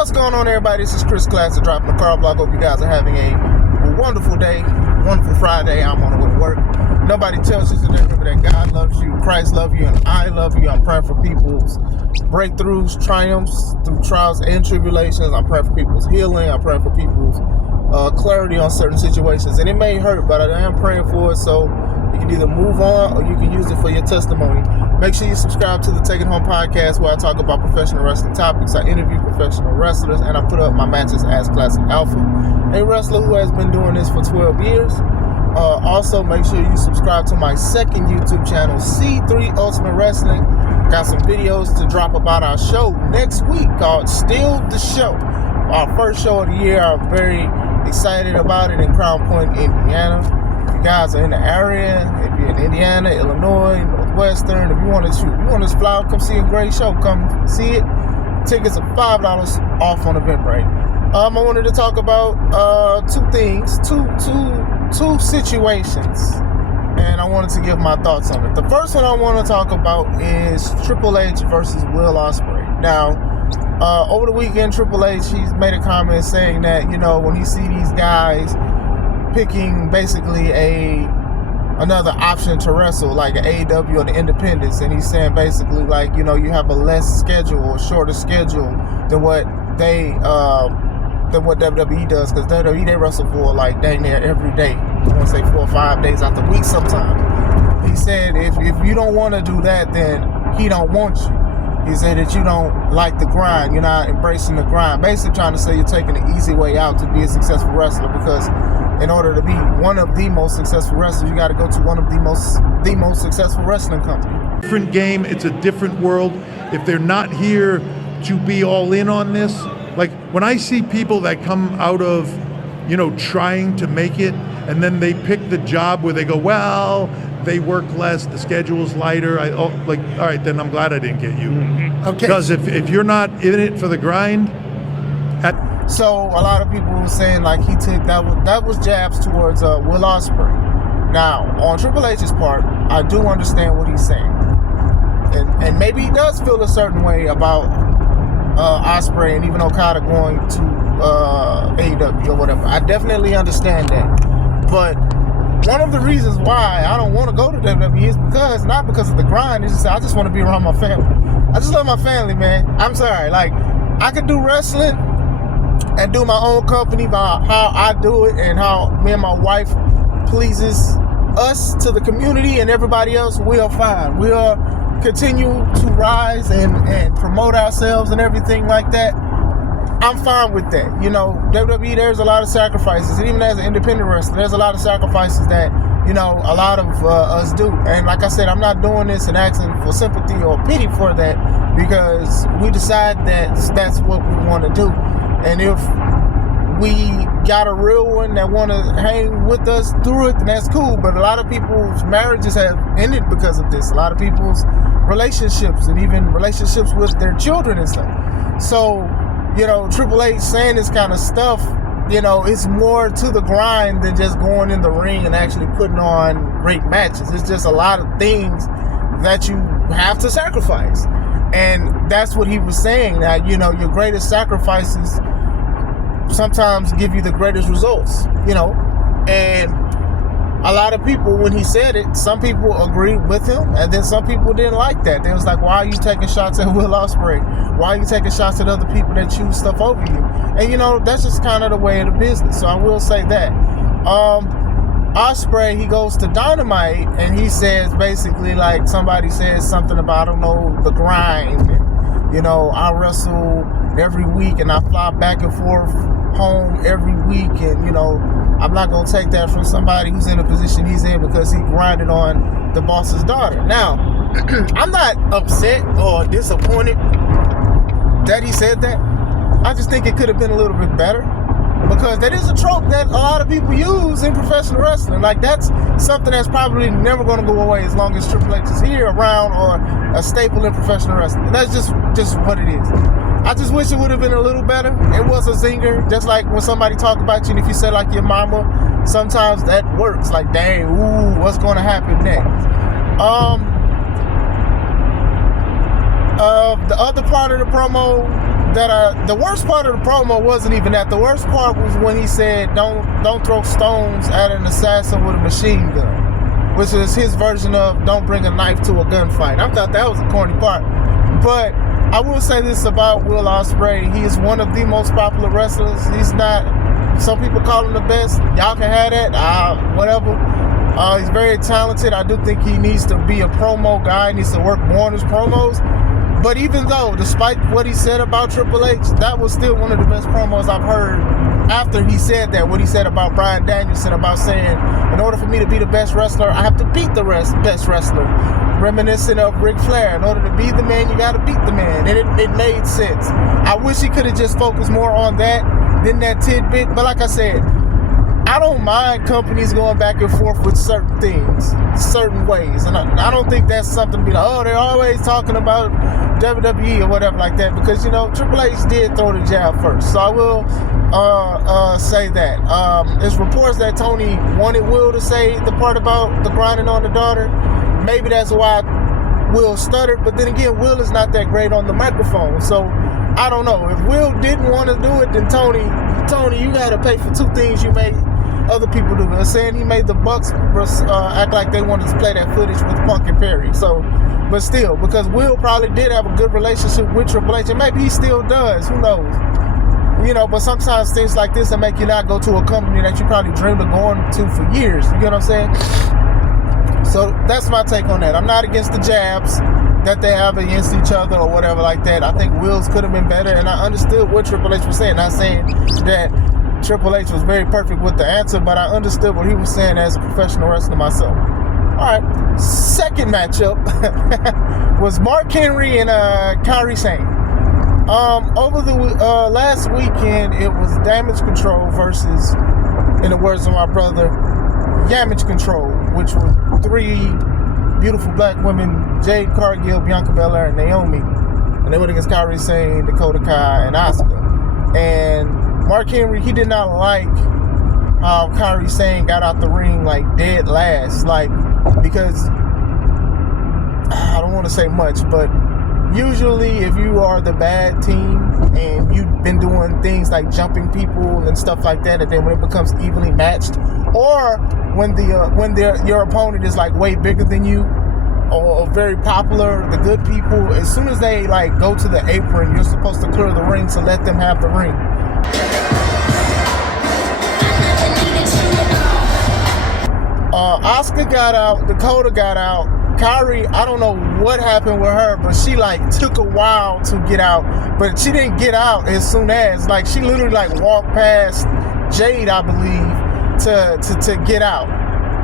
What's going on, everybody? This is Chris Classic dropping the car block. Hope you guys are having a wonderful day, wonderful Friday. I'm on the way to work. Nobody tells you to remember that God loves you, Christ loves you, and I love you. I'm praying for people's breakthroughs, triumphs through trials and tribulations. I'm praying for people's healing. I'm praying for people's clarity on certain situations. And it may hurt, but I am praying for it, so you can either move on or you can use it for your testimony. Make sure you subscribe to the Take It Home podcast, where I talk about professional wrestling topics. I interview professional wrestlers, and I put up my matches as Classic Alpha, a wrestler who has been doing this for 12 years. Also, make sure you subscribe to my second YouTube channel, C3 Ultimate Wrestling. Got some videos to drop about our show next week called Still the Show. Our first show of the year. I'm very excited about it in Crown Point, Indiana. If you guys are in the area, if you're in Indiana, Illinois, Northwestern, if you want to fly out, come see a great show, come see it. Tickets are $5 off on Eventbrite. I wanted to talk about two things, two situations, and I wanted to give my thoughts on it. The first one I want to talk about is Triple H versus Will Ospreay. Now, over the weekend, Triple H, he's made a comment saying that, you know, when he see these guys picking basically another option to wrestle, like an AEW or the Independents, and he's saying basically, like, you know, you have a less schedule or shorter schedule than what WWE does, because WWE, they wrestle for like dang near every day. I want to say 4 or 5 days out the week sometimes. He said if you don't want to do that, then he don't want you. He said that you don't like the grind, you're not embracing the grind. Basically trying to say you're taking the easy way out to be a successful wrestler, because in order to be one of the most successful wrestlers, you got to go to one of the most successful wrestling companies. Different game, it's a different world. If they're not here to be all in on this, like when I see people that come out of, you know, trying to make it, and then they pick the job where they go, well, they work less, the schedule's lighter. All right, then I'm glad I didn't get you. Okay. Because if you're not in it for the grind. So a lot of people were saying like he took that was jabs towards Will Ospreay. Now on Triple H's part, I do understand what he's saying, and maybe he does feel a certain way about Ospreay and even Okada going to AEW or whatever. I definitely understand that, but one of the reasons why I don't want to go to WWE is not because of the grind. It's just I just want to be around my family. I just love my family, man. I'm sorry, like I could do wrestling and do my own company by how I do it and how me and my wife pleases us to the community and everybody else. We are fine. We are continue to rise and promote ourselves and everything like that. I'm fine with that. You know, WWE, there's a lot of sacrifices. And even as an independent wrestler, there's a lot of sacrifices that, you know, a lot of us do. And like I said, I'm not doing this and asking for sympathy or pity for that, because we decide that that's what we want to do. And if we got a real one that want to hang with us through it, then that's cool. But a lot of people's marriages have ended because of this. A lot of people's relationships, and even relationships with their children and stuff. So, you know, Triple H saying this kind of stuff, you know, it's more to the grind than just going in the ring and actually putting on great matches. It's just a lot of things that you have to sacrifice. And that's what he was saying, that, you know, your greatest sacrifices sometimes give you the greatest results, you know. And a lot of people, when he said it, some people agreed with him, and then some people didn't like that. They was like, why are you taking shots at Will Ospreay? Why are you taking shots at other people that choose stuff over you? And, you know, that's just kind of the way of the business. So I will say that. Ospreay, he goes to Dynamite, and he says basically, like, somebody says something about, I don't know, the grind. And, you know, I wrestle every week, and I fly back and forth home every week, and, you know, I'm not going to take that from somebody who's in a position he's in because he grinded on the boss's daughter. Now, I'm not upset or disappointed that he said that. I just think it could have been a little bit better, because that is a trope that a lot of people use in professional wrestling. Like, that's something that's probably never going to go away as long as Triple H is here, around, or a staple in professional wrestling. And that's just what it is. I just wish it would have been a little better. It was a zinger, just like when somebody talk about you, and if you say like your mama, sometimes that works. Like, dang, ooh, what's going to happen next? The other part of the promo the worst part of the promo wasn't even that. The worst part was when he said, "Don't throw stones at an assassin with a machine gun," which is his version of "Don't bring a knife to a gunfight." I thought that was a corny part, but I will say this about Will Ospreay: he is one of the most popular wrestlers. He's not. Some people call him the best. Y'all can have that. Whatever. He's very talented. I do think he needs to be a promo guy. He needs to work more on his promos. But even though, despite what he said about Triple H, that was still one of the best promos I've heard after he said that. What he said about Bryan Danielson, about saying, in order for me to be the best wrestler, I have to beat the best wrestler. Reminiscent of Ric Flair. In order to be the man, you got to beat the man. And it made sense. I wish he could have just focused more on that than that tidbit. But like I said, I don't mind companies going back and forth with certain things, certain ways. And I don't think that's something to be like, oh, they're always talking about WWE or whatever like that. Because, Triple H did throw the jab first. So I will say that. There's reports that Tony wanted Will to say the part about the grinding on the daughter. Maybe that's why Will stuttered. But then again, Will is not that great on the microphone. So I don't know. If Will didn't want to do it, then Tony, you got to pay for two things you made other people do. They're saying he made the Bucks act like they wanted to play that footage with Punk and Perry. So, but still, because Will probably did have a good relationship with Triple H, and maybe he still does. Who knows? But sometimes things like this that make you not go to a company that you probably dreamed of going to for years. You get what I'm saying? So that's my take on that. I'm not against the jabs that they have against each other or whatever like that. I think Will's could have been better, and I understood what Triple H was saying. Not saying that Triple H was very perfect with the answer, but I understood what he was saying as a professional wrestler myself. All right, second matchup was Mark Henry and Kairi Sane. Over the last weekend, it was Damage Control versus, in the words of my brother, Damage Control, which were three beautiful black women: Jade Cargill, Bianca Belair, and Naomi. And they went against Kairi Sane, Dakota Kai, and Asuka. And Mark Henry, he did not like how Kairi Sane got out the ring like dead last, because I don't want to say much, but usually if you are the bad team and you've been doing things like jumping people and stuff like that, and then when it becomes evenly matched, or when your opponent is like way bigger than you or very popular, the good people, as soon as they go to the apron, you're supposed to clear the ring to let them have the ring. Asuka got out, Dakota got out. Kairi, I don't know what happened with her, but she took a while to get out. But she didn't get out as soon as she literally walked past Jade, I believe, to get out.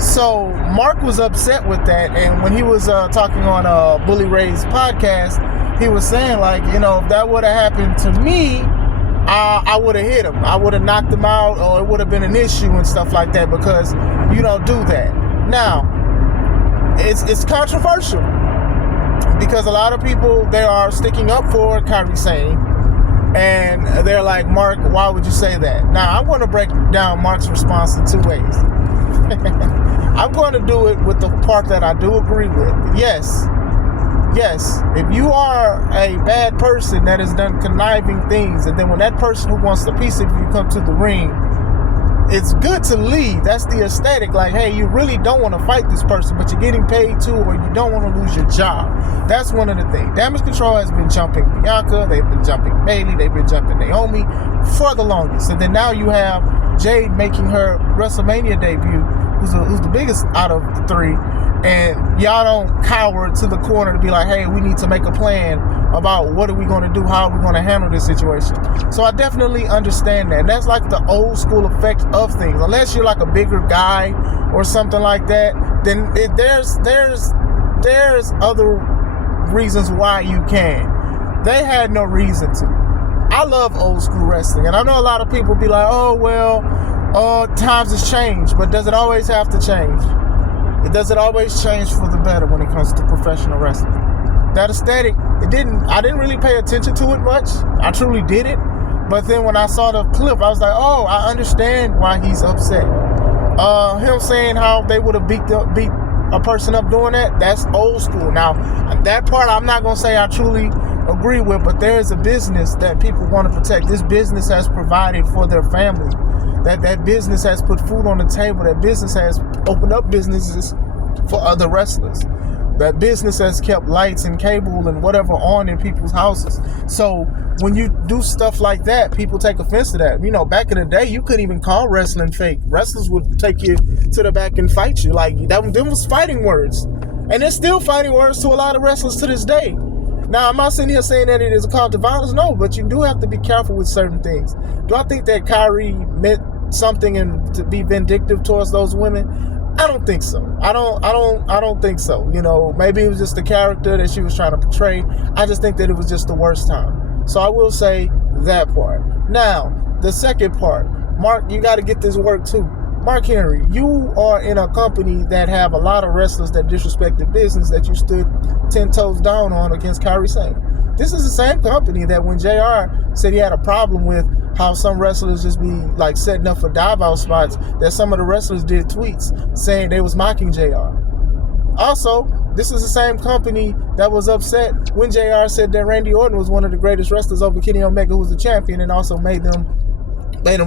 So Mark was upset with that, and when he was talking on Bully Ray's podcast, he was saying if that would have happened to me, I would have hit him. I would have knocked him out, or it would have been an issue and stuff like that, because you don't do that. Now, it's controversial because a lot of people, they are sticking up for Kairi Sane, and they're like, Mark, why would you say that? Now, I'm going to break down Mark's response in two ways. I'm going to do it with the part that I do agree with. Yes, if you are a bad person that has done conniving things, and then when that person who wants the piece of you come to the ring, it's good to leave. That's the aesthetic. Hey, you really don't want to fight this person, but you're getting paid too, or you don't want to lose your job. That's one of the things. Damage Control has been jumping Bianca, they've been jumping Bayley, they've been jumping Naomi for the longest. And then now you have Jade making her WrestleMania debut, who's the biggest out of the three. And y'all don't cower to the corner to be like, hey, we need to make a plan about what are we going to do, how are we going to handle this situation. So I definitely understand that. That's the old school effect of things. Unless you're a bigger guy or something like that, then there's other reasons why you can. They had no reason to. I love old school wrestling, and I know a lot of people be like, oh, well, times has changed, but does it always have to change? Does it always change for the better when it comes to professional wrestling? That aesthetic, I didn't really pay attention to it much. I truly didn't. But then when I saw the clip, I was like, oh, I understand why he's upset. Him saying how they would have beat a person up doing that, that's old school. Now, that part, I'm not going to say I truly agree with, but there is a business that people want to protect. This business has provided for their family. That business has put food on the table. That business has opened up businesses for other wrestlers. That business has kept lights and cable and whatever on in people's houses. So when you do stuff like that, people take offense to that. You know, back in the day, you couldn't even call wrestling fake. Wrestlers would take you to the back and fight you. Like, them was fighting words. And there's still fighting words to a lot of wrestlers to this day. Now, I'm not sitting here saying that it is a call to violence. No, but you do have to be careful with certain things. Do I think that Kairi meant something and to be vindictive towards those women? I don't think so. I don't think so. You know, maybe it was just the character that she was trying to portray. I just think that it was just the worst time. So I will say that part. Now, the second part, Mark, you got to get this work too. Mark Henry, you are in a company that have a lot of wrestlers that disrespect the business that you stood 10 toes down on against Kairi Sane. This is the same company that when JR said he had a problem with how some wrestlers just be like setting up for dive out spots, that some of the wrestlers did tweets saying they was mocking JR. Also, this is the same company that was upset when JR said that Randy Orton was one of the greatest wrestlers over Kenny Omega, who was the champion, and also made them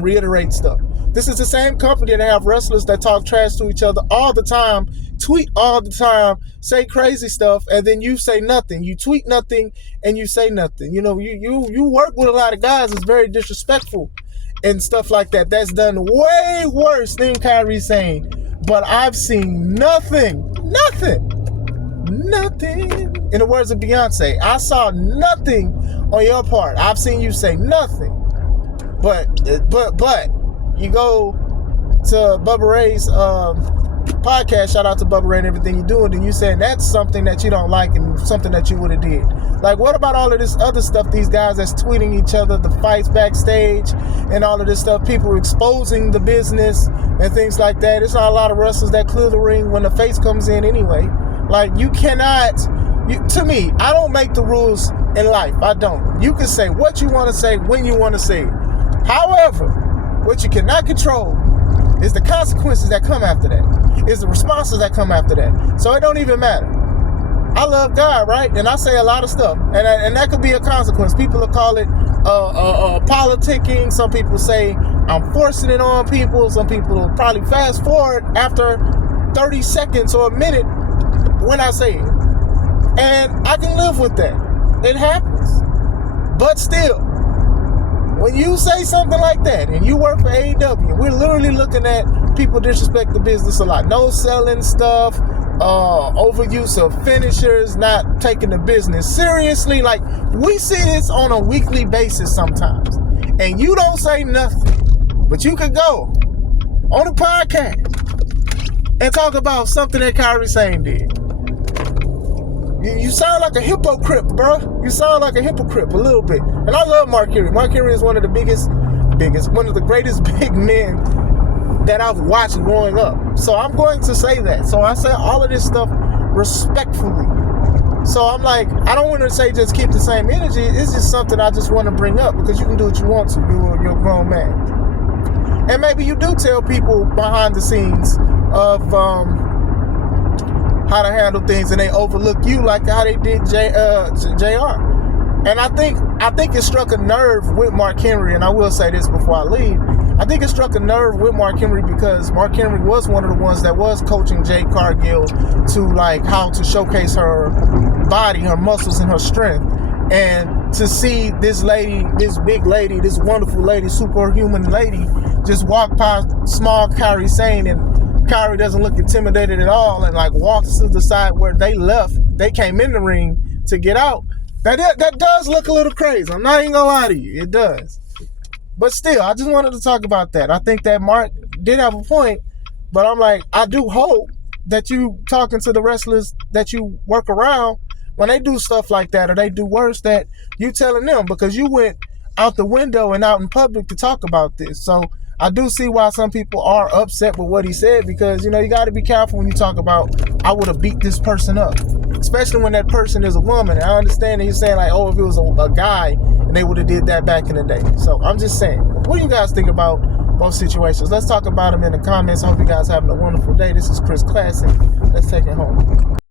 reiterate stuff. This is the same company that have wrestlers that talk trash to each other all the time, tweet all the time, say crazy stuff, and then you say nothing. You tweet nothing and you say nothing. You know, you work with a lot of guys that's very disrespectful and stuff like that. That's done way worse than Kairi Sane. But I've seen nothing. In the words of Beyonce, I saw nothing on your part. I've seen you say nothing. But you go to Bubba Ray's podcast, shout out to Bubba Ray and everything you're doing, and you saying that's something that you don't like and something that you would have did. Like, what about all of this other stuff, these guys that's tweeting each other, the fights backstage and all of this stuff, people exposing the business and things like that? It's not a lot of wrestlers that clear the ring when the face comes in anyway. Like, you cannot, to me, I don't make the rules in life. I don't. You can say what you want to say when you want to say it. However, what you cannot control is the consequences that come after that. Is the responses that come after that. So it don't even matter. I love God, right? And I say a lot of stuff. And that could be a consequence. People will call it politicking. Some people say I'm forcing it on people. Some people will probably fast forward after 30 seconds or a minute when I say it. And I can live with that. It happens. But still, when you say something like that and you work for AEW, we're literally looking at people disrespect the business a lot. No selling stuff, overuse of finishers, not taking the business seriously. Like, we see this on a weekly basis sometimes. And you don't say nothing. But you could go on a podcast and talk about something that Kairi Sane did. You sound like a hypocrite, bro. You sound like a hypocrite a little bit. And I love Mark Henry. Mark Henry is one of the biggest, one of the greatest big men that I've watched growing up. So I'm going to say that. So I say all of this stuff respectfully. So I'm like, I don't want to say just keep the same energy. It's just something I just want to bring up because you can do what you want to. You're a grown man. And maybe you do tell people behind the scenes of how to handle things, and they overlook you like how they did JR. And I think it struck a nerve with Mark Henry, and I will say this before I leave. I think it struck a nerve with Mark Henry because Mark Henry was one of the ones that was coaching Jade Cargill to like how to showcase her body, her muscles, and her strength. And to see this lady, this big lady, this wonderful lady, superhuman lady, just walk past small Kairi Sane, and Kairi doesn't look intimidated at all, and like walks to the side where they left. They came in the ring to get out. That does look a little crazy. I'm not even gonna lie to you. It does. But still, I just wanted to talk about that. I think that Mark did have a point, but I'm like, I do hope that you talking to the wrestlers that you work around when they do stuff like that or they do worse, that you telling them, because you went out the window and out in public to talk about this. So I do see why some people are upset with what he said, because, you know, you got to be careful when you talk about, I would have beat this person up, especially when that person is a woman. And I understand that he's saying like, oh, if it was a guy and they would have did that back in the day. So I'm just saying, what do you guys think about both situations? Let's talk about them in the comments. I hope you guys having a wonderful day. This is Chris Classic. Let's take it home.